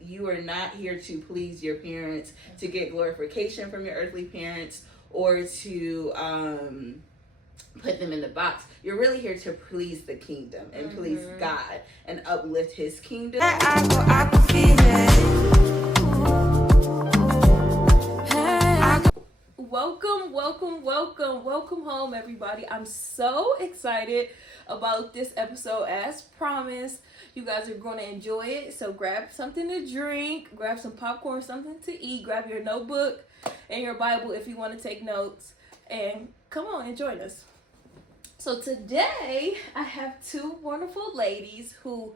You are not here to please your parents, to get glorification from your earthly parents, or to put them in the box. You're really here to please the kingdom and please God and uplift his kingdom. Welcome home, everybody. I'm so excited about this episode. As promised, you guys are going to enjoy it. So grab something to drink, grab some popcorn, something to eat, grab your notebook and your Bible if you want to take notes, and come on and join us. So today I have two wonderful ladies who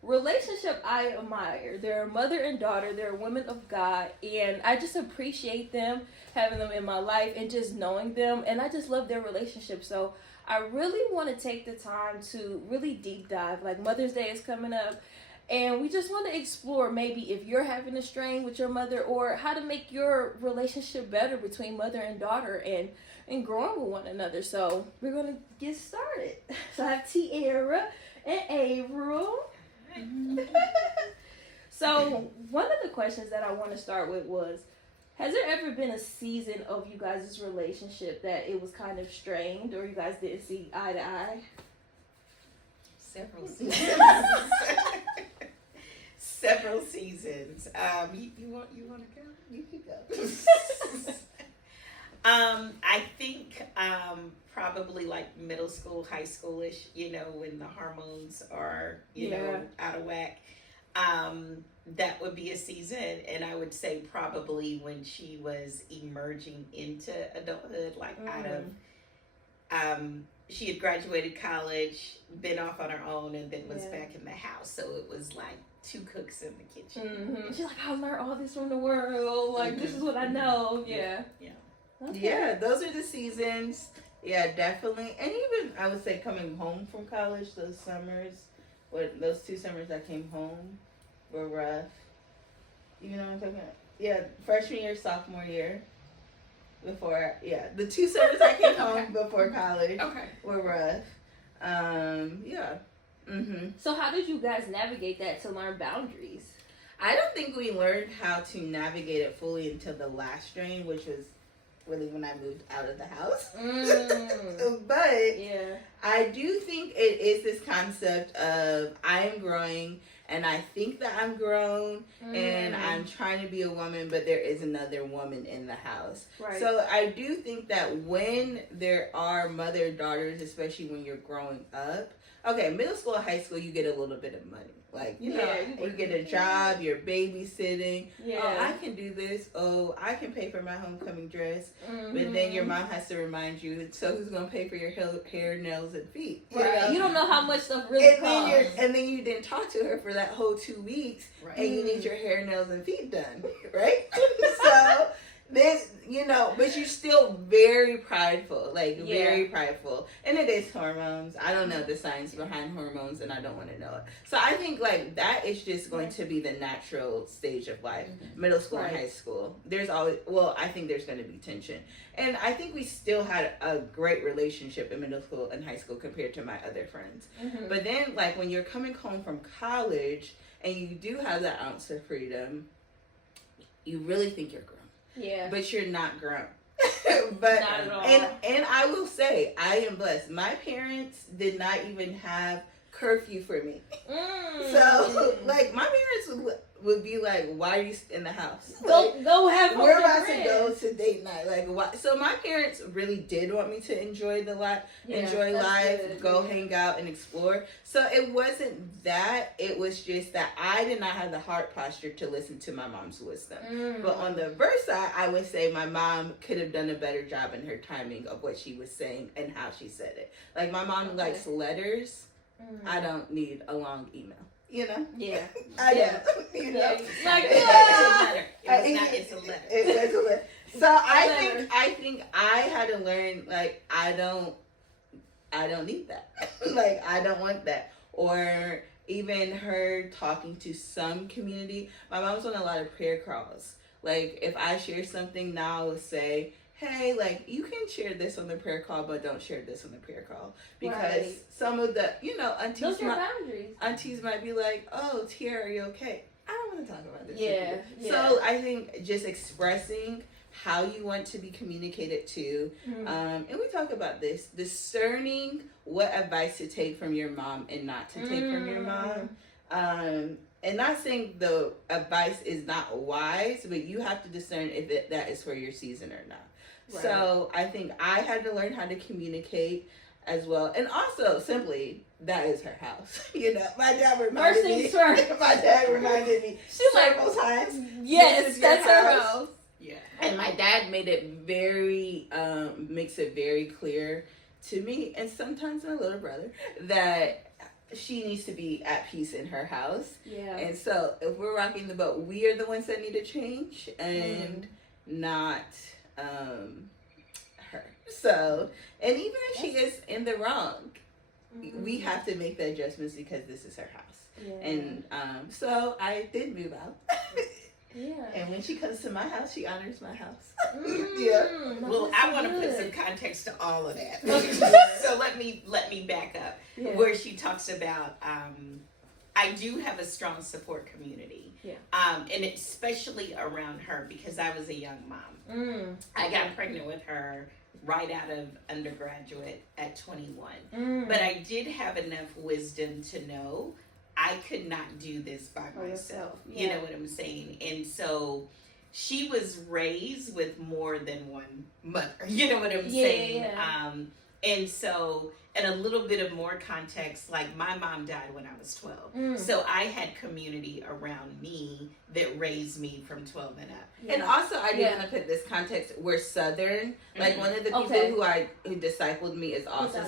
relationship I admire. They're a mother and daughter. They're women of God, and I just appreciate them, having them in my life and just knowing them, and I just love their relationship. So I really want to take the time to really deep dive. Like, Mother's Day is coming up, and we just want to explore maybe if you're having a strain with your mother, or how to make your relationship better between mother and daughter, and growing with one another. So we're going to get started. So I have Tiara and Avril. So one of the questions that I want to start with was, has there ever been a season of you guys' relationship that it was kind of strained, or you guys didn't see eye to eye? Several seasons. Several seasons. You want to go? You can go. I think probably like middle school, high schoolish, when the hormones are, out of whack. That would be a season. And I would say probably when she was emerging into adulthood, like out of, she had graduated college, been off on her own, and then was back in the house. So it was like two cooks in the kitchen. She's like, I learned all this from the world. Like, this is what I know. Yeah. Okay. Yeah, those are the seasons. Yeah, definitely. And even, I would say, coming home from college, those 2 summers I came home were rough. You know what I'm talking about? Yeah, freshman year, sophomore year. The 2 summers I came home before college were rough. So how did you guys navigate that to learn boundaries? I don't think we learned how to navigate it fully until the last strain, which was really when I moved out of the house. But I do think it is this concept of I am growing and I think that I'm grown and I'm trying to be a woman, but there is another woman in the house. Right. So I do think that when there are mother-daughters, especially when you're growing up, middle school, high school, you get a little bit of money. Like, you get a job, you're babysitting. Yeah. Oh, I can do this. Oh, I can pay for my homecoming dress. But then your mom has to remind you, so who's going to pay for your hair, nails, and feet? Right. You don't know how much stuff really costs. And then you didn't talk to her for that whole 2 weeks, and you need your hair, nails, and feet done, right? So then, but you're still very prideful, very prideful. And it is hormones. I don't know the science behind hormones, and I don't want to know it. So I think, that is just going to be the natural stage of life, middle school and high school. There's always, I think there's going to be tension. And I think we still had a great relationship in middle school and high school compared to my other friends. But then, when you're coming home from college, and you do have that ounce of freedom, you really think you're grown. Yeah. But you're not grown. But not at all. And I will say, I am blessed. My parents did not even have curfew for me. So, my parents would be like, why are you in the house? Go have fun. We're about to go to date night. Why? So my parents really did want me to enjoy life, good. Go hang out and explore. So it wasn't that. It was just that I did not have the heart posture to listen to my mom's wisdom. But on the verse side, I would say my mom could have done a better job in her timing of what she was saying and how she said it. My mom likes letters. I don't need a long email. Yeah. I don't. It's a letter. It's a letter. So I think I had to learn, I don't need that. I don't want that. Or even her talking to some community. My mom's on a lot of prayer calls. If I share something now, I will say, hey, you can share this on the prayer call, but don't share this on the prayer call. Because some of the, aunties those are boundaries. Aunties might be like, oh, Tiara, are you okay? I don't I want to talk about this. Yeah. So I think just expressing how you want to be communicated to, and we talk about this, discerning what advice to take from your mom and not to take from your mom, and not saying the advice is not wise, but you have to discern if that is for your season or not. Right. So I think I had to learn how to communicate as well, and also simply that is her house. My dad reminded me. My dad reminded me several times. Yes, that's her house. Yeah, and my dad made it very makes it very clear to me, and sometimes my little brother, that she needs to be at peace in her house. Yeah, and so if we're rocking the boat, we are the ones that need to change, and not her. So, and even if she is in the wrong, we have to make the adjustments because this is her house. Yeah. And so I did move out. Yeah. And when she comes to my house, she honors my house. Yeah. Well, I want to put some context to all of that. So let me back up. Yeah. Where she talks about I do have a strong support community. Yeah. And especially around her, because I was a young mom. I got pregnant with her right out of undergraduate at 21. But I did have enough wisdom to know I could not do this by myself. Yeah. You know what I'm saying? And so she was raised with more than one mother. You know what I'm saying? Yeah. And so, and a little bit of more context, like my mom died when I was 12. So I had community around me that raised me from 12 and up. Yeah. And also, I do want to put this context, we're Southern. Like one of the people who discipled me is also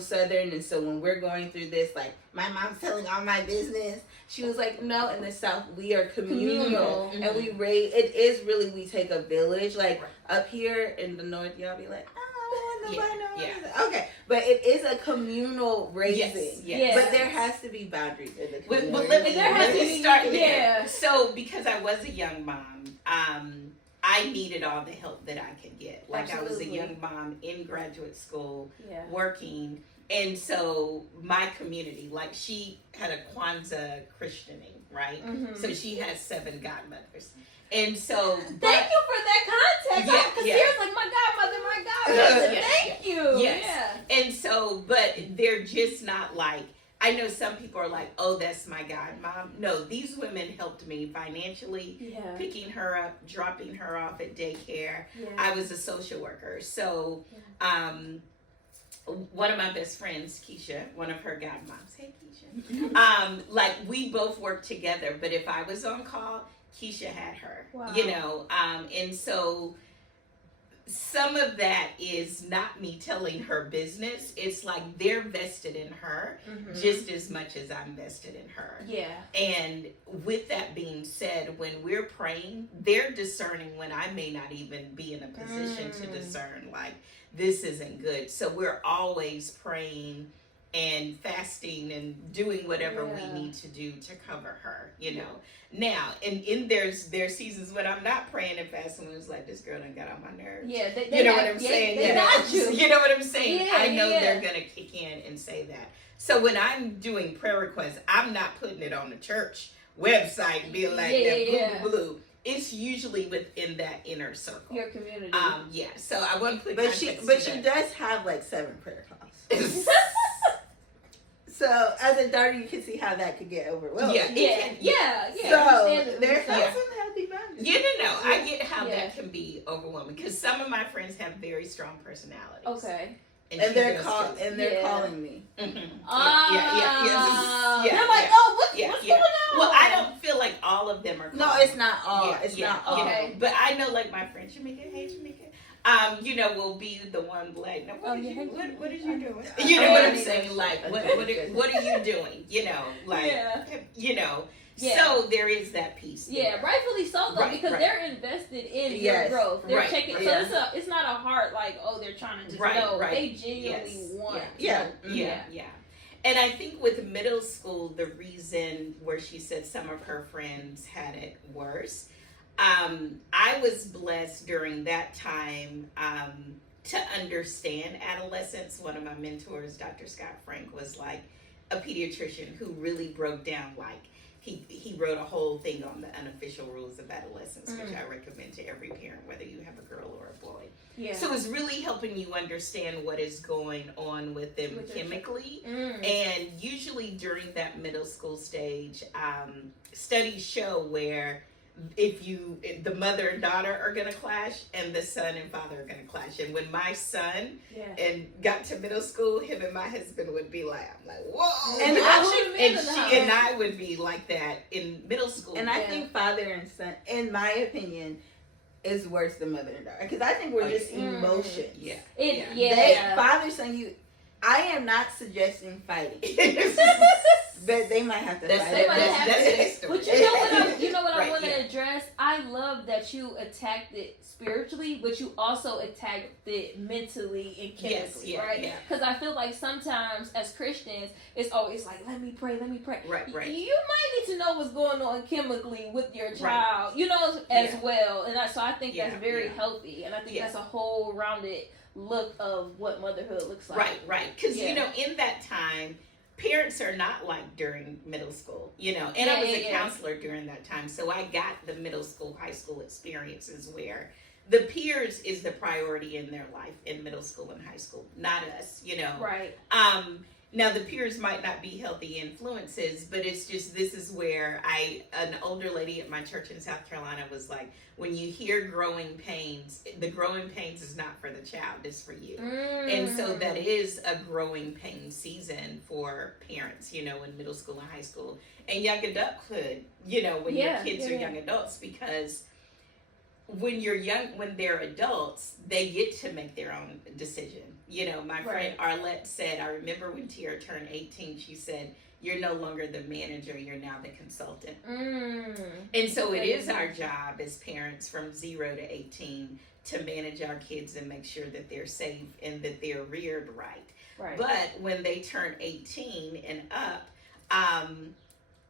Southern, and so when we're going through this, like my mom's telling all my business, she was like, no, in the South we are communal. And we raise, it is really, we take a village. Like up here in the North, y'all be like, okay, but it is a communal raising. Yes. But there has to be boundaries in the community. But let me start there. So because I was a young mom, I needed all the help that I could get. Like I was a young mom in graduate school, working. And so my community, like she had a Kwanzaa christening, right? So she has 7 godmothers. And so thank you for that context. Because here's like my godmother. Thank you. Yes. Yeah. And so, but they're just not like, I know some people are like, oh, that's my godmom. No, these women helped me financially, picking her up, dropping her off at daycare. Yeah. I was a social worker. So one of my best friends, Keisha, one of her godmoms, hey Keisha, like we both worked together, but if I was on call, Keisha had her, and so some of that is not me telling her business. It's like they're vested in her just as much as I'm vested in her. Yeah. And with that being said, when we're praying, they're discerning when I may not even be in a position to discern, like, this isn't good. So we're always praying and fasting and doing whatever we need to do to cover her, Now, and in there's seasons when I'm not praying and fasting, when it's like, this girl done got on my nerves. Yeah, you know what I'm saying? They got you. You know what I'm saying? Yeah, I know they're going to kick in and say that. So when I'm doing prayer requests, I'm not putting it on the church website and being like, blue. It's usually within that inner circle. Your community. So I want to put But she does have like 7 prayer calls. So as a daughter, you can see how that could get overwhelming. Yeah. So there's some healthy boundaries. I get how that can be overwhelming because some of my friends have very strong personalities. Okay. And they're calling me. And I'm like, what's going on? Well, I don't feel like all of them are calling. No, it's not all. It's not all. Okay. But I know, like, my friend Jamaica, hey Jamaica, will be the one like, no, what is you doing? You know what I'm saying? Like, what are you doing? So there is that piece. Yeah, rightfully so though, because they're invested in your growth. They're checking. So it's not a heart like, oh, they're trying to just know. They genuinely want. Yeah. And I think with middle school, the reason where she said some of her friends had it worse, I was blessed during that time to understand adolescence. One of my mentors, Dr. Scott Frank, was like a pediatrician who really broke down like he wrote a whole thing on the unofficial rules of adolescence, which I recommend to every parent, whether you have a girl or a boy. Yeah. So it's really helping you understand what is going on with them chemically. And usually during that middle school stage, studies show where if the mother and daughter are going to clash and the son and father are going to clash. And when my son got to middle school, him and my husband would be like, I'm like, whoa. And she and I would be like that in middle school. And I think father and son, in my opinion, is worse than mother and daughter. Because I think we're just emotions. Father, son, I am not suggesting fighting. But they might have to fight. But you know what I want to address? I love that you attacked it spiritually, but you also attacked it mentally and chemically, right? Because I feel like sometimes as Christians, it's always like, let me pray. Right. You might need to know what's going on chemically with your child, as well. And so I think that's very healthy. And I think that's a whole rounded look of what motherhood looks like. Right. Because, in that time, parents are not like during middle school, and I was a counselor during that time. So I got the middle school, high school experiences where the peers is the priority in their life in middle school and high school, not us, Right. Now the peers might not be healthy influences, but it's just, this is where an older lady at my church in South Carolina was like, when you hear growing pains, the growing pains is not for the child, it's for you. And so that is a growing pain season for parents, in middle school and high school and young adulthood, when your kids are young adults, because when they're adults, they get to make their own decision. My friend Arlette said, I remember when Tiara turned 18, she said, you're no longer the manager, you're now the consultant. And so it is our job as parents from 0 to 18 to manage our kids and make sure that they're safe and that they're reared right. But when they turn 18 and up,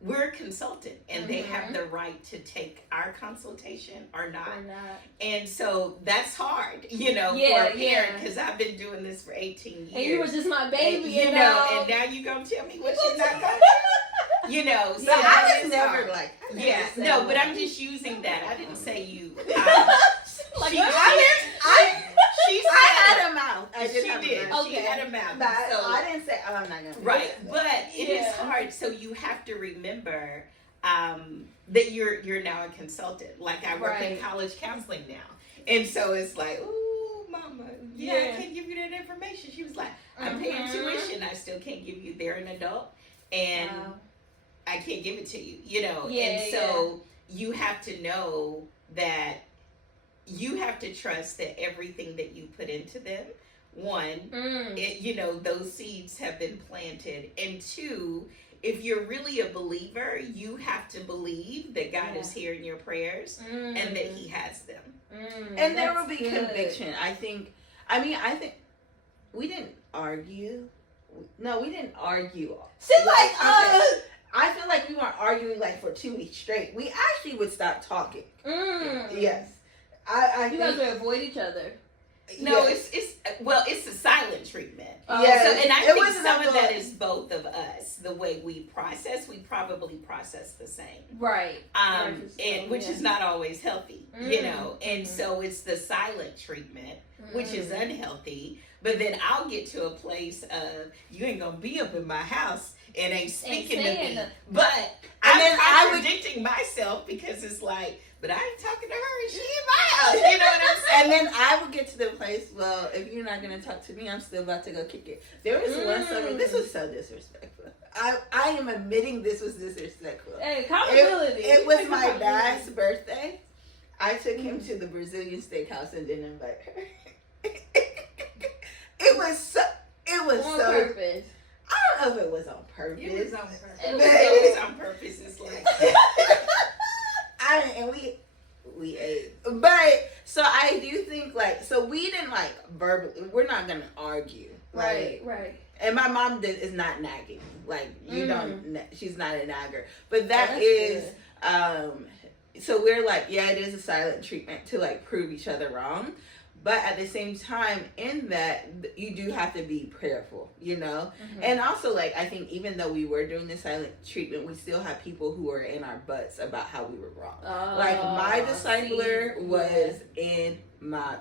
we're a consultant and they have the right to take our consultation or not. And so that's hard, for a parent, because I've been doing this for 18 years. And you were just my baby, and now you're going to tell me what you're not going to do. So I was never hard. But I'm just using that. I didn't say you. She had a mouth. She had a mouth. So I didn't say, I'm not going to. Right. But it is hard. So you have to remember that you're now a consultant. Like I work in college counseling now. And so it's like, ooh, mama, I can't give you that information. She was like, I'm paying tuition. I still can't give you. They're an adult. And I can't give it to you, And so you have to know that you have to trust that everything that you put into them, one, those seeds have been planted. And two, if you're really a believer, you have to believe that God is hearing your prayers and that he has them. And there will be conviction. I think we didn't argue. No, we didn't argue. I feel like we weren't arguing for 2 weeks straight. We actually would stop talking. Yes. You guys would avoid each other. No, it's a silent treatment. Yes. So, and I think some of that is both of us. The way we probably process the same. Right. Which is not always healthy, And so it's the silent treatment, which is unhealthy. But then I'll get to a place of, you ain't gonna be up in my house and ain't speaking to me. But I'm contradicting myself because it's like, but I ain't talking to her and she in my house. You know what I'm saying? And then I would get to the place, well, if you're not going to talk to me, I'm still about to go kick it. There was one summer, this was so disrespectful. I am admitting this was disrespectful. Hey, accountability. It was my dad's birthday. I took him to the Brazilian steakhouse and didn't invite her. It was on purpose. I don't know if it was on purpose. It was on purpose. It was on purpose. It's like... and we ate. But, so I do think, so we didn't, verbally, we're not going to argue. Right. And my mom is not nagging. She's not a nagger. But that is, so we're it is a silent treatment to, prove each other wrong. But at the same time, in that, you do have to be prayerful, you know? And also, like, I think even though we were doing the silent treatment, we still have people who are in our butts about how we were wrong. Like, my discipler was in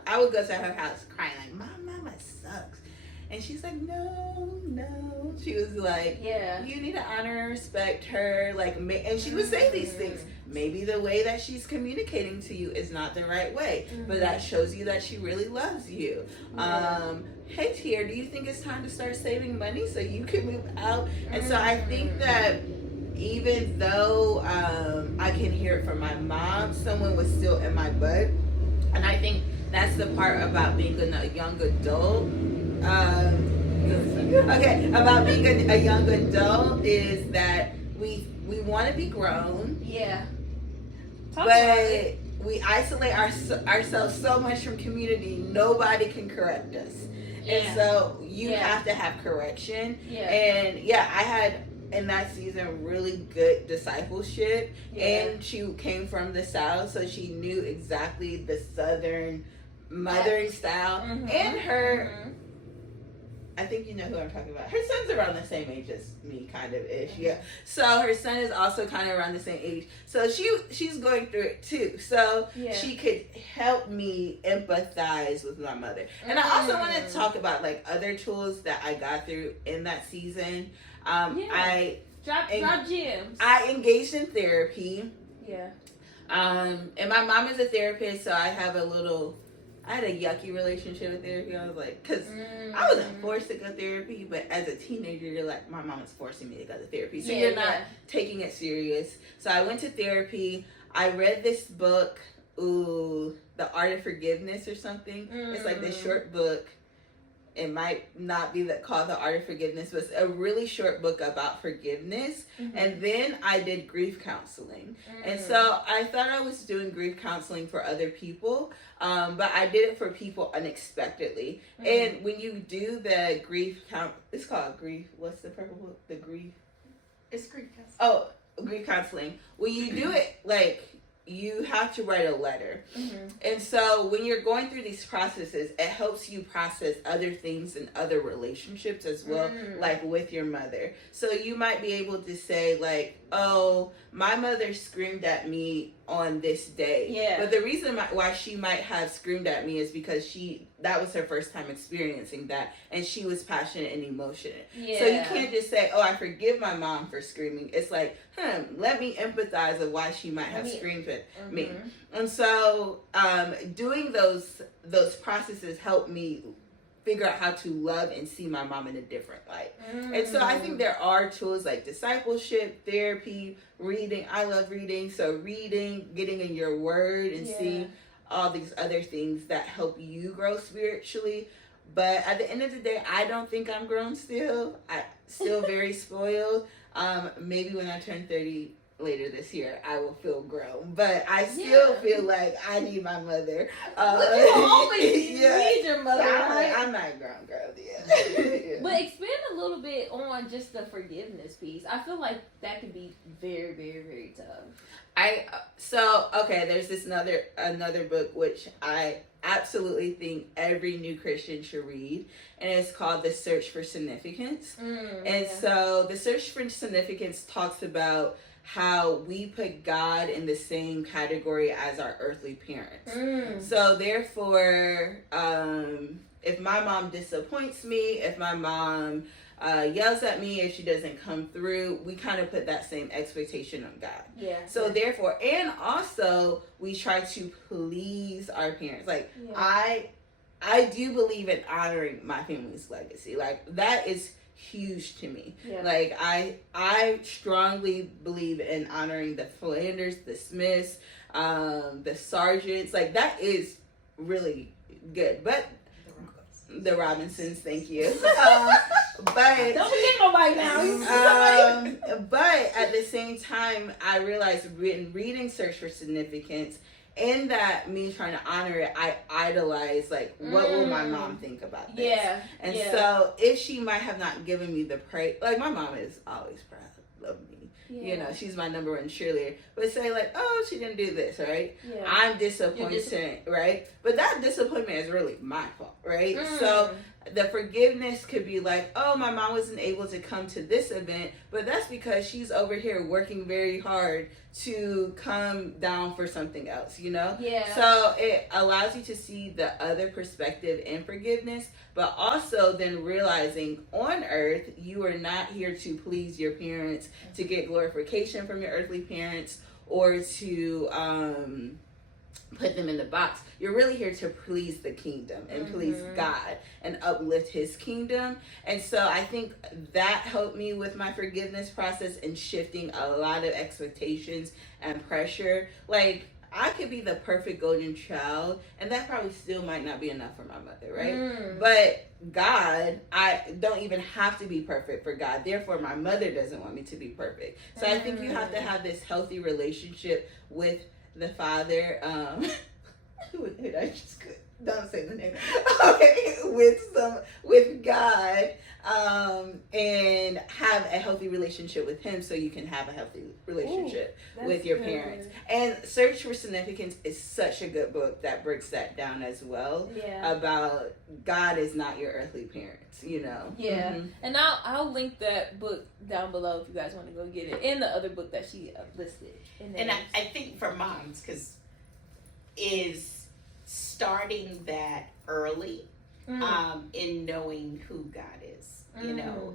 I would go to her house crying, like, my mama sucks. And she's like, no. She was like, you need to honor and respect her. Like, and she would say these things. Maybe the way that she's communicating to you is not the right way, but that shows you that she really loves you. Hey, Tiara, do you think it's time to start saving money so you can move out? And so I think that even though I can hear it from my mom, someone was still in my butt. And I think that's the part about being a young adult. About being a young adult is that we want to be grown. But we isolate ourselves so much from community, nobody can correct us. And so you have to have correction. And I had in that season really good discipleship. And she came from the South, so she knew exactly the Southern mothering style. And her, I think you know who I'm talking about. Her son's around the same age as me, kind of ish. So her son is also kind of around the same age. So she's going through it too. So she could help me empathize with my mother. And I also want to talk about like other tools that I got through in that season. I drop gems. I engaged in therapy. And my mom is a therapist, so I had a yucky relationship with therapy. I was like, because I wasn't forced to go to therapy, but as a teenager, you're like, my mom is forcing me to go to therapy. So you're not taking it serious. So I went to therapy. I read this book, The Art of Forgiveness or something. It's like this short book. It might not be called The Art of Forgiveness, but it's a really short book about forgiveness. And then I did grief counseling. And so I thought I was doing grief counseling for other people, but I did it for people unexpectedly. And when you do the grief it's called grief. What's the purple book? The grief. It's grief counseling. Oh, grief counseling. When you do it, like, you have to write a letter. And so when you're going through these processes, it helps you process other things and other relationships as well, like with your mother. So you might be able to say like, oh, my mother screamed at me on this day. But the reason why she might have screamed at me is because that was her first time experiencing that, and she was passionate and emotional. So you can't just say, oh, I forgive my mom for screaming. It's like, let me empathize with why she might have screamed at me. And so doing those processes helped me figure out how to love and see my mom in a different light. And so I think there are tools like discipleship, therapy, reading. I love reading. So reading, getting in your word, and seeing all these other things that help you grow spiritually. But at the end of the day, I don't think I'm grown still. I'm still very spoiled. Maybe when I turn 30 later this year, I will feel grown. But I still feel like I need my mother. You always need your mother. I'm not a grown girl yet. But expand a little bit on just the forgiveness piece. I feel like that could be very, very, very tough. There's this another book which I absolutely think every new Christian should read, and it's called The Search for Significance. So The Search for Significance talks about how we put God in the same category as our earthly parents. So therefore, if my mom disappoints me, if my mom yells at me, if she doesn't come through, we kind of put that same expectation on God. So therefore, and also we try to please our parents. Like I do believe in honoring my family's legacy. Like that is huge to me. Like I strongly believe in honoring the Flanders, the Smiths, the Sargeants. Like that is really good. But the Robinsons, thank you. But don't forget nobody now. But at the same time, I realized in reading Search for Significance, in that me trying to honor it, I idolize, like, what will my mom think about this? So if she might have not given me the praise, like, my mom is always proud of me. You know, she's my number one cheerleader. But say like, oh, she didn't do this, right? Yeah. I'm disappointed, right? But that disappointment is really my fault, right? So the forgiveness could be like, oh, my mom wasn't able to come to this event, but that's because she's over here working very hard to come down for something else, you know? Yeah. So it allows you to see the other perspective in forgiveness, but also then realizing on earth, you are not here to please your parents, to get glorification from your earthly parents, or to put them in the box. You're really here to please the kingdom and please God and uplift his kingdom. And so I think that helped me with my forgiveness process and shifting a lot of expectations and pressure. Like, I could be the perfect golden child, and that probably still might not be enough for my mother, right? But God, I don't even have to be perfect for God. Therefore, my mother doesn't want me to be perfect. So I think you have to have this healthy relationship with the Father. Don't say the name. Okay, with God, and have a healthy relationship with him, so you can have a healthy relationship with your parents. And Search for Significance is such a good book that breaks that down as well. Yeah. About God is not your earthly parents, you know. Yeah. And I'll link that book down below if you guys want to go get it, and the other book that she listed. And I think for moms, because is starting that early in knowing who God is. You know,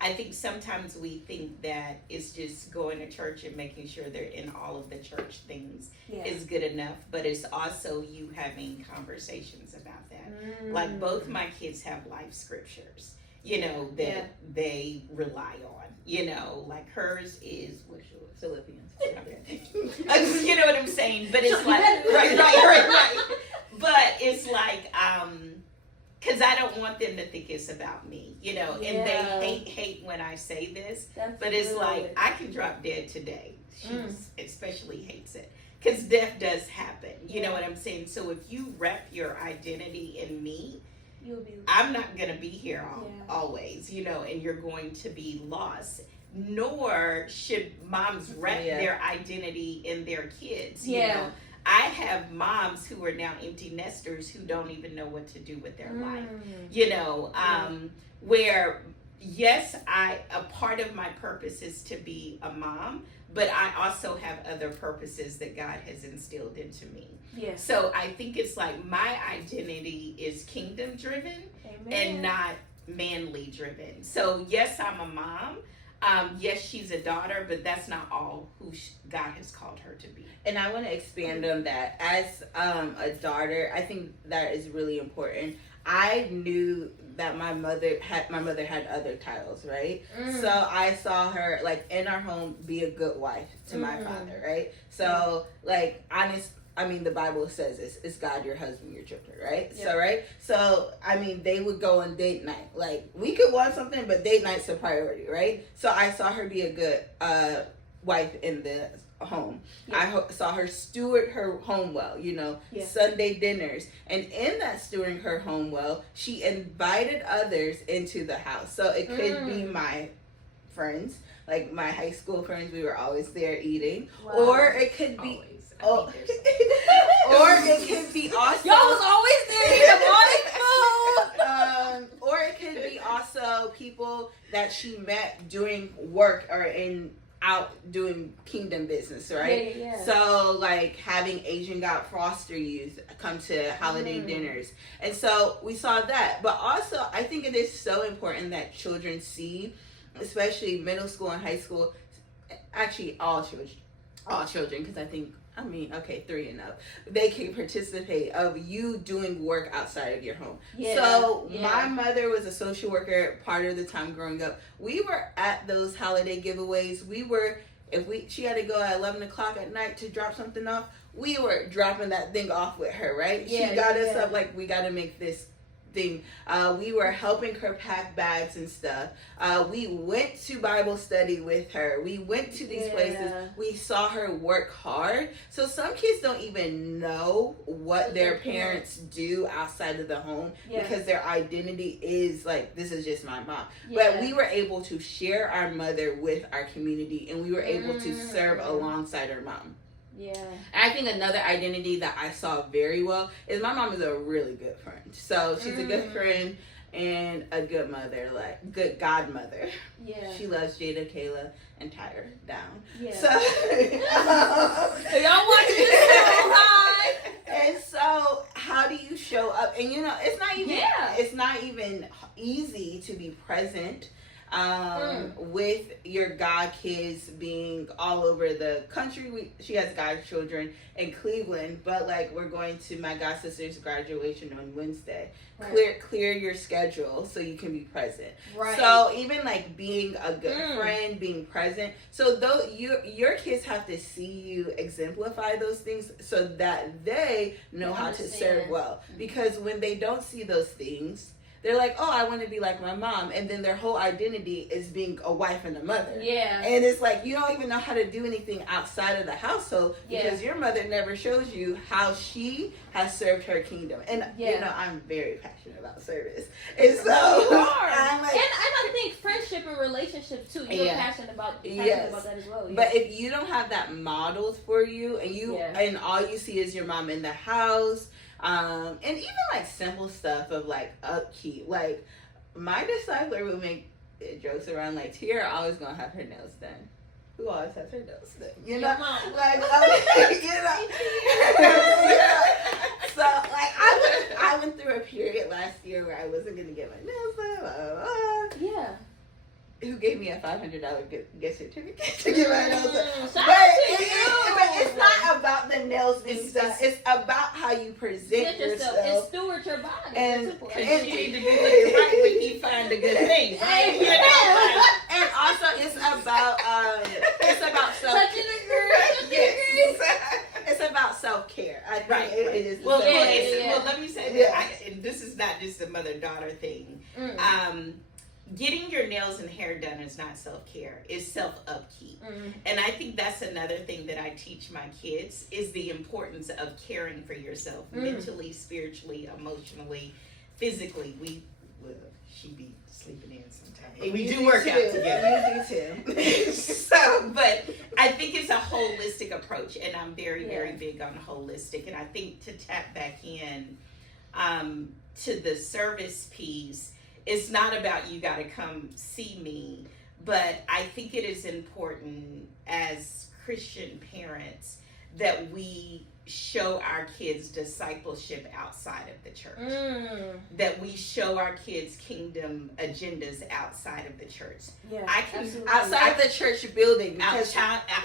I think sometimes we think that it's just going to church and making sure they're in all of the church things is good enough, but it's also you having conversations about that. Like, both my kids have life scriptures, you know, that they rely on. You know, like hers is, what's yours? Philippians. You know what I'm saying? But it's like, right. But it's like, because I don't want them to think it's about me, you know, and they hate when I say this. But it's like, I can drop dead today. She especially hates it. Because death does happen. You know what I'm saying? So if you wrap your identity in me, I'm not going to be here always, you know, and you're going to be lost. Nor should moms wrap their identity in their kids, you know. I have moms who are now empty nesters who don't even know what to do with their life, you know, where, yes, a part of my purpose is to be a mom, but I also have other purposes that God has instilled into me. Yes. So I think it's like my identity is kingdom driven and not manly driven. So yes, I'm a mom. Yes, she's a daughter, but that's not all who God has called her to be. And I want to expand on that. As a daughter, I think that is really important. I knew that my mother had other titles, right? So I saw her, like, in our home, be a good wife to my father, right? So, like, the Bible says it's God, your husband, your children, right? Yep. So, right? So, they would go on date night. Like, we could want something, but date night's a priority, right? So I saw her be a good wife in the home. Yep. I saw her steward her home well, you know, Sunday dinners. And in that stewarding her home well, she invited others into the house. So it could be my friends, like my high school friends, we were always there eating. Wow. Or it could be... or it could be also... Y'all was always there eating all food! Or it could be also people that she met doing work or out doing kingdom business, right? Yeah. So, like, having Asian God foster youth come to holiday dinners. And so we saw that. But also, I think it is so important that children see, especially middle school and high school, actually all children, because I think, 3 and up, they can participate of you doing work outside of your home. My mother was a social worker part of the time growing up. We were at those holiday giveaways. She had to go at 11 o'clock at night to drop something off, we were dropping that thing off with her, right? She got us up, like, we got to make this something. We were helping her pack bags and stuff. We went to Bible study with her. We went to these places. We saw her work hard. So some kids don't even know what their parents do outside of the home because their identity is like, this is just my mom. But we were able to share our mother with our community, and we were able to serve alongside her mom. Yeah. And I think another identity that I saw very well is my mom is a really good friend. So she's a good friend and a good mother, like good godmother. Yeah. She loves Jada, Kayla, and Tyra down. Yeah. So y'all watching this show, hi. And so how do you show up? And you know, it's not even easy to be present with your god kids being all over the country. She has god children in Cleveland, but like we're going to my god sister's graduation on Wednesday. Clear your schedule so you can be present. Right. So even like being a good friend, being present. So though your kids have to see you exemplify those things so that they know how to serve well. Because when they don't see those things, they're like, oh, I want to be like my mom. And then their whole identity is being a wife and a mother. Yeah. And it's like, you don't even know how to do anything outside of the household because your mother never shows you how she has served her kingdom. And, you know, I'm very passionate about service. And so, I'm like, and I think friendship and relationships, too. You're passionate about that as well. But if you don't have that modeled for you and all you see is your mom in the house, and even like simple stuff of like upkeep, like my discipler would make jokes around like Tiara always gonna have her nails done. Who always has her nails done? You know, like you know. So like I went through a period last year where I wasn't gonna get my nails done. Blah, blah, blah. Yeah. Who gave me a $500 gift certificate to get my nails done. But it's not about the nails being done. It's about how you present yourself. And steward your body. And you need to be looking right when you find a good thing. Right? You know? And also it's about self. It's about self-care. I think it is. Well, let me say that. And this is not just a mother-daughter thing. Getting your nails and hair done is not self-care, it's self-upkeep. And I think that's another thing that I teach my kids is the importance of caring for yourself mentally, spiritually, emotionally, physically. She be sleeping in sometimes. And we do work out together. You do too. So, but I think it's a holistic approach, and I'm very, very big on holistic. And I think to tap back in to the service piece, it's not about you got to come see me, but I think it is important as Christian parents that we show our kids discipleship outside of the church. That we show our kids kingdom agendas outside of the church. Yeah, outside of the church building. Because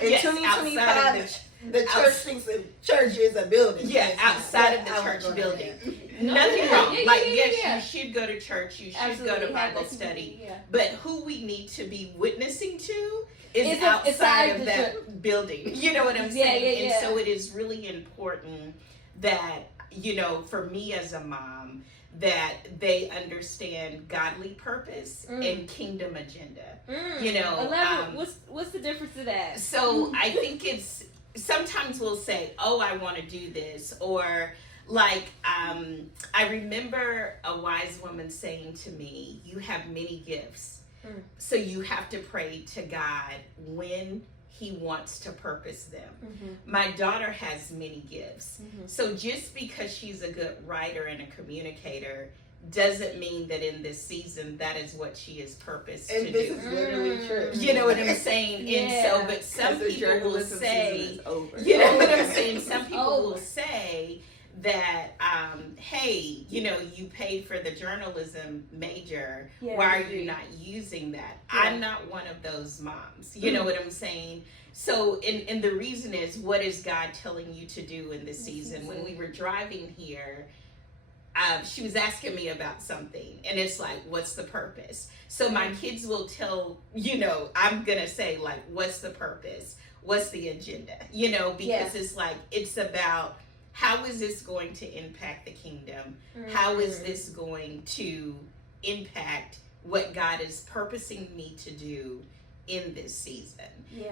in 2025, the church thinks the church is a building. Yeah, outside of the church building. Nothing wrong. You should go to church. You should go to Bible study. But who we need to be witnessing to is outside of that building. You know what I'm saying? And so it is really important that, you know, for me as a mom, that they understand godly purpose and kingdom agenda. You know, what's the difference to that? So I think it's sometimes we'll say, "Oh, I want to do this," or like I remember a wise woman saying to me, "You have many gifts." So you have to pray to God when He wants to purpose them. My daughter has many gifts. So just because she's a good writer and a communicator doesn't mean that in this season that is what she is purposed to do. And this is literally true. You know what I'm saying? And so, but some people will say, you know what I'm saying? Some people will say that, hey, you know, you paid for the journalism major. Why are you not using that? I'm not one of those moms. You know what I'm saying? So, and the reason is, what is God telling you to do in this season? When we were driving here, she was asking me about something, and it's like, what's the purpose? So my kids will tell, you know, I'm going to say, like, what's the purpose? What's the agenda? You know, because it's like, it's about how is this going to impact the kingdom? How is this going to impact what God is purposing me to do in this season?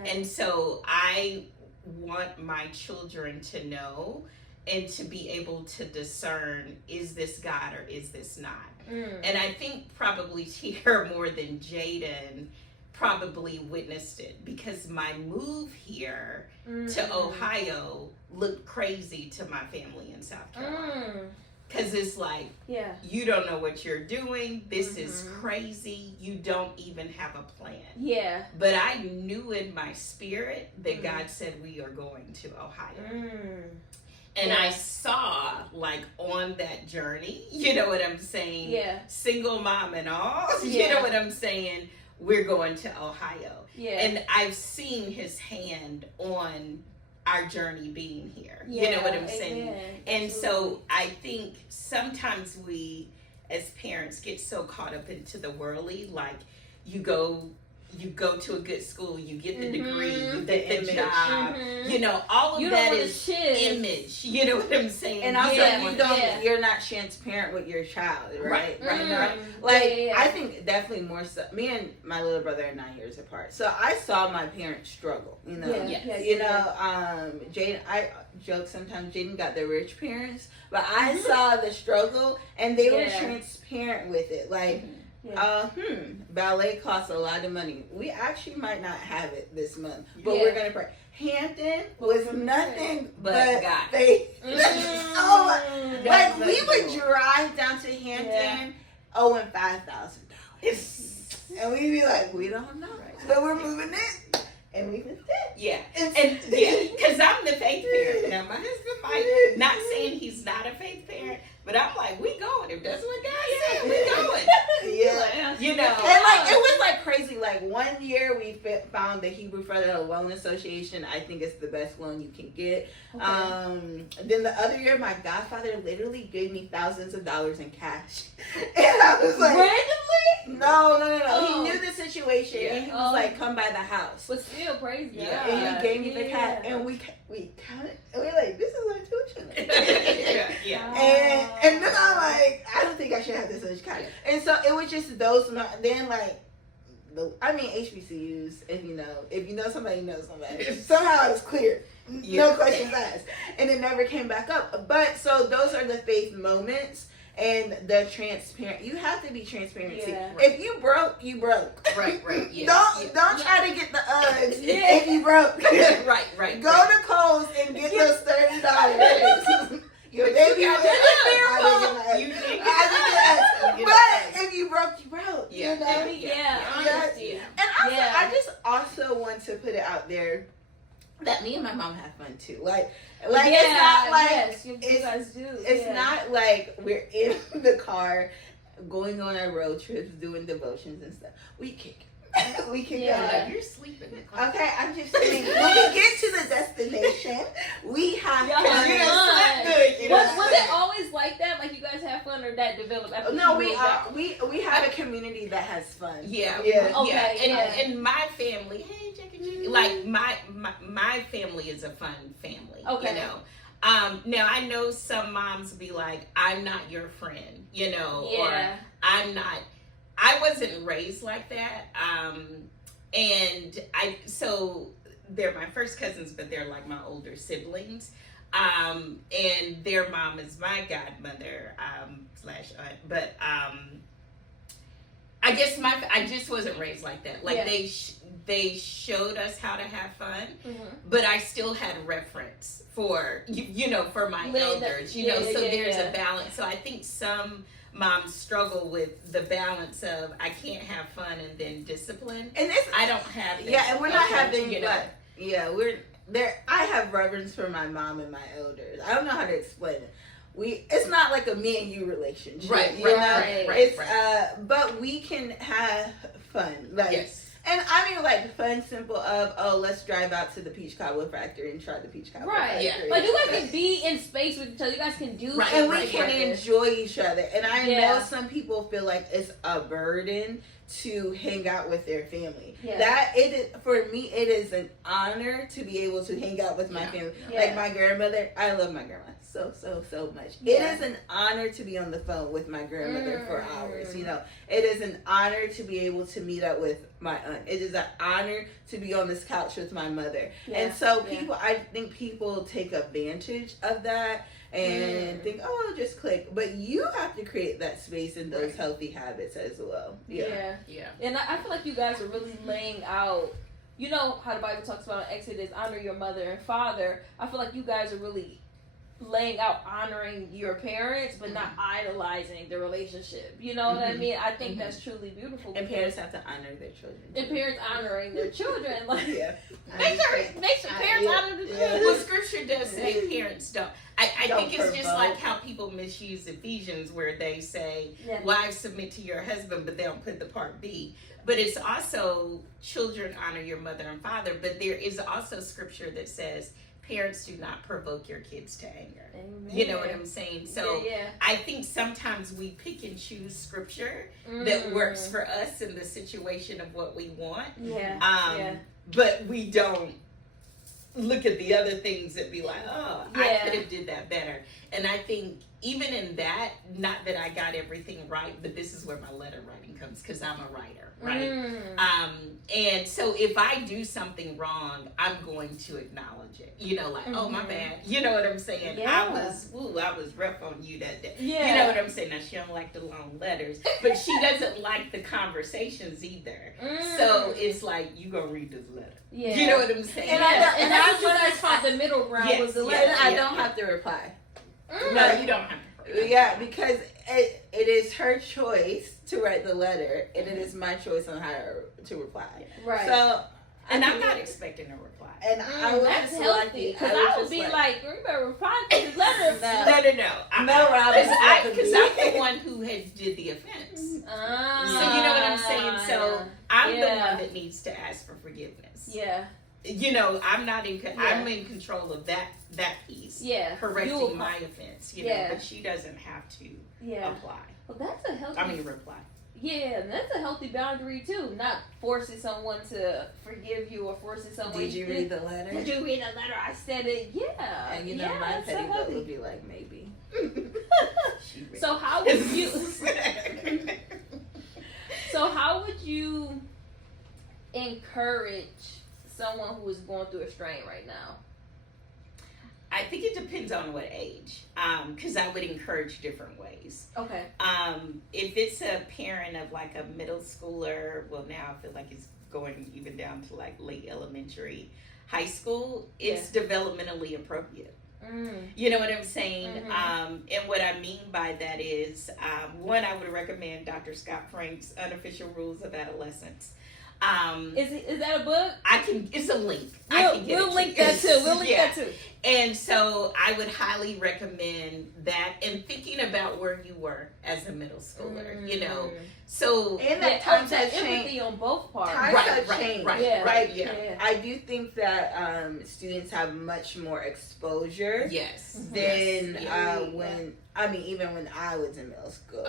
And so I want my children to know and to be able to discern, is this God or is this not? And I think probably Tiara more than Jaden probably witnessed it, because my move here to Ohio looked crazy to my family in South Carolina. Because it's like, you don't know what you're doing. This is crazy. You don't even have a plan. But I knew in my spirit that God said we are going to Ohio. And I saw, like, on that journey, you know what I'm saying? Single mom and all, you know what I'm saying? We're going to Ohio. And I've seen his hand on our journey being here. You know what I'm saying? And so I think sometimes we as parents get so caught up into the worldly, like you go to a good school, you get the degree, you get the job, you know, all of that is image, you know what I'm saying? And also you're not transparent with your child, right? I think definitely more so, me and my little brother are 9 years apart, so I saw my parents struggle, you know, Jaden, I joke sometimes Jaden got the rich parents, but I saw the struggle and they were transparent with it, like, ballet costs a lot of money. We actually might not have it this month, but we're gonna pray. Hampton was nothing but faith. Like we would drive down to Hampton owing $5,000, and we'd be like, we don't know, but we're moving it. And we just did. Because I'm the faith parent. Now my husband might not saying he's not a faith parent, but I'm like, we going. If that's what God said, we going. You know. And like it was like crazy. Like 1 year we found the Hebrew Federal Loan Association. I think it's the best loan you can get. Then the other year, my godfather literally gave me thousands of dollars in cash, and I was like, randomly? No. He knew the situation, and he was like, come by the house. But still, praise God. And he gave me the cash, and we counted, and we're like, this is our tuition. And then I'm like, I don't think I should have this much cash. And so it was just those. Then like, HBCUs. If you know somebody knows somebody. Somehow it's clear. No questions asked, and it never came back up. But so those are the faith moments. And the transparent, you have to be transparent. If you broke, you broke. Right. Don't try to get the Uggs if you broke. Right. Go to Kohl's and get those $30. Your baby got that miracle. But if you broke, you broke. You know? And I just also want to put it out there that me and my mom have fun too. It's not like you guys do. It's not like we're in the car going on our road trips, doing devotions and stuff. We kick. You're sleeping. Okay, I'm just saying. When we get to the destination, we have fun. Was it always like that? Like you guys have fun, or that developed after? No, we have a community that has fun. And my family, hey, Jack and Judy, like my family is a fun family. You know. Now I know some moms be like, I'm not your friend, you know, or I'm not. I wasn't raised like that. So they're my first cousins, but they're like my older siblings. And their mom is my godmother, / aunt. But, I guess I just wasn't raised like that. Like they showed us how to have fun, but I still had reference for, for my elders, so there's a balance. So I think some moms struggle with the balance of I can't have fun and then discipline. And I don't have that. And we're not having we're there. I have reverence for my mom and my elders. I don't know how to explain it. It's not like a me and you relationship. Right. But we can have fun. And I mean, like, fun, simple of, let's drive out to the peach cobbler factory and try the peach cobbler factory. Like, you guys can be in space with each other. You guys can do and we can enjoy each other. And I know some people feel like it's a burden to hang out with their family. Yeah. That it is, for me, it is an honor to be able to hang out with my family. Yeah. Like my grandmother, I love my grandma so much. Yeah. It is an honor to be on the phone with my grandmother for hours. You know, it is an honor to be able to meet up with my aunt. It is an honor to be on this couch with my mother. And so I think people take advantage of that and think, oh, just click. But you have to create that space and those healthy habits as well. Yeah. And I feel like you guys are really laying out, you know how the Bible talks about in Exodus, honor your mother and father. I feel like you guys are really laying out honoring your parents, but not idolizing the relationship. You know what I mean? I think that's truly beautiful. And parents have to honor their children. And parents honoring their children. Like, Make sure parents honor the children. Well, scripture does say parents don't. I think it's just like how people misuse Ephesians, where they say, wives submit to your husband, but they don't put the part B. But it's also children honor your mother and father. But there is also scripture that says parents do not provoke your kids to anger. Amen. You know what I'm saying? So I think sometimes we pick and choose scripture that works for us in the situation of what we want. But we don't look at the other things and be like, oh, I could have did that better. And I think even in that, not that I got everything right, but this is where my letter writing comes, because I'm a writer, right? And so if I do something wrong, I'm going to acknowledge it. You know, like, oh, my bad. You know what I'm saying? I was rough on you that day. You know what I'm saying? Now, she don't like the long letters, but she doesn't like the conversations either. So it's like, you gonna read this letter. You know what I'm saying? And that's what you guys called the middle ground was the letter. I don't have to reply. No, you don't have to. Yeah, because it is her choice to write the letter, and it is my choice on how to reply. Right. So, and I'm not expecting a reply. And I was that's just healthy. Because I would be like, you better reply to this letter. Because I'm the one who did the offense. So you know what I'm saying? So I'm the one that needs to ask for forgiveness. Yeah. You know, I'm not in. I'm in control of that piece. Yeah, correcting my offense. You know, but she doesn't have to apply. Well, that's a healthy. Reply. Yeah, that's a healthy boundary too. Not forcing someone to forgive you or forcing someone. Did you read the letter? Did you read the letter? I said it. Yeah. And you know, my petticoat would be like, maybe. So how would you? So how would you encourage someone who is going through a strain right now? I think it depends on what age, because I would encourage different ways. Okay. If it's a parent of like a middle schooler, well, now I feel like it's going even down to like late elementary, high school, it's developmentally appropriate. You know what I'm saying? And what I mean by that is, one, I would recommend Dr. Scott Frank's Unofficial Rules of Adolescence. Is that a book? It's a link. We'll link that too. We'll link that too. And so I would highly recommend that, and thinking about where you were as a middle schooler, you know. So and that times have empathy changed on both parts. Right. I do think that students have much more exposure than when even when I was in middle school.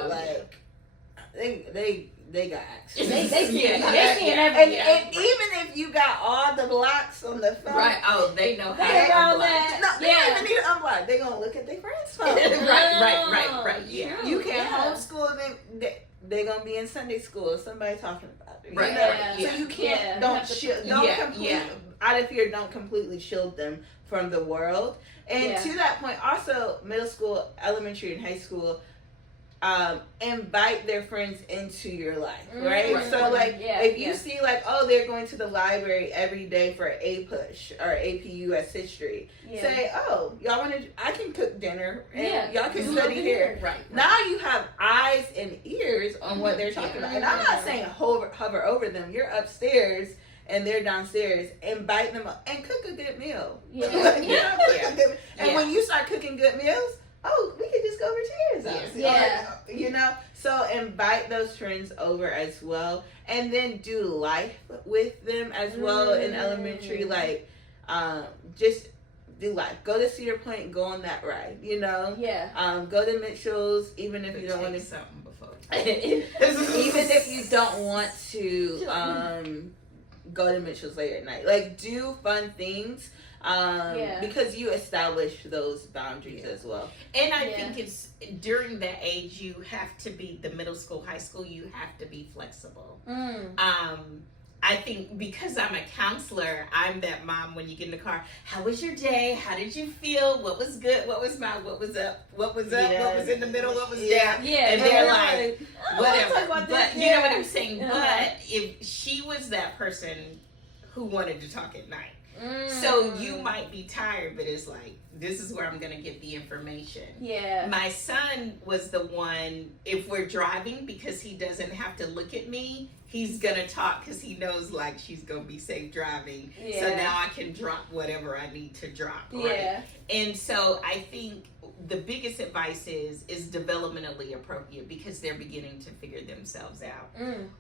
They got access. They see everything. And even if you got all the blocks on the phone, they know how to unblock. No, they don't even need to unblock. They're gonna look at their friend's phone. Right. Yeah. You can't homeschool them. They're gonna be in Sunday school. Somebody talking about it. Right. So you can't. Don't out of fear. Don't completely shield them from the world. And to that point, also middle school, elementary, and high school. Invite their friends into your life, right? So if you see they're going to the library every day for A push or AP US history, say, y'all want to? I can cook dinner and y'all can study here. Right. Now you have eyes and ears on what they're talking about, and I'm not saying hover over them. You're upstairs and they're downstairs. Invite them up and cook a good meal. And when you start cooking good meals. We could just go over to yours house. So invite those friends over as well, and then do life with them as well in elementary. Just do life. Go to Cedar Point, go on that ride. Go to Mitchell's, even if you don't want to. Something before Even if you don't want to go to Mitchell's late at night, like do fun things. Because you establish those boundaries as well. And I think it's during that age you have to be the middle school, high school, you have to be flexible. I think because I'm a counselor, I'm that mom when you get in the car. How was your day? How did you feel? What was good? What was up? What was up? What was in the middle? What was down? Yeah, and they're like, whatever. But you know what I'm saying? But if she was that person who wanted to talk at night, so you might be tired, but it's like, this is where I'm going to get the information. Yeah. My son was the one, if we're driving, because he doesn't have to look at me, he's going to talk because he knows, like, she's going to be safe driving. Yeah. So now I can drop whatever I need to drop. Right? Yeah. And so I think the biggest advice is developmentally appropriate because they're beginning to figure themselves out.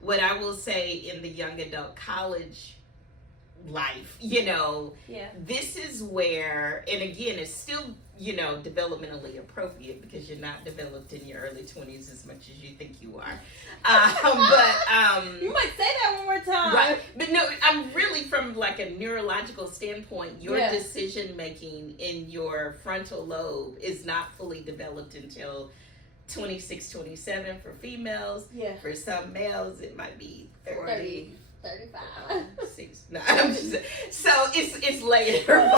What I will say in the young adult college life, this is where, and again, it's still, developmentally appropriate because you're not developed in your early 20s as much as you think you are. But you might say that one more time. Right. But no, I'm really from like a neurological standpoint, your decision making in your frontal lobe is not fully developed until 26, 27 for females. Yeah. For some males, it might be 30. 35. No, I'm just, so it's later.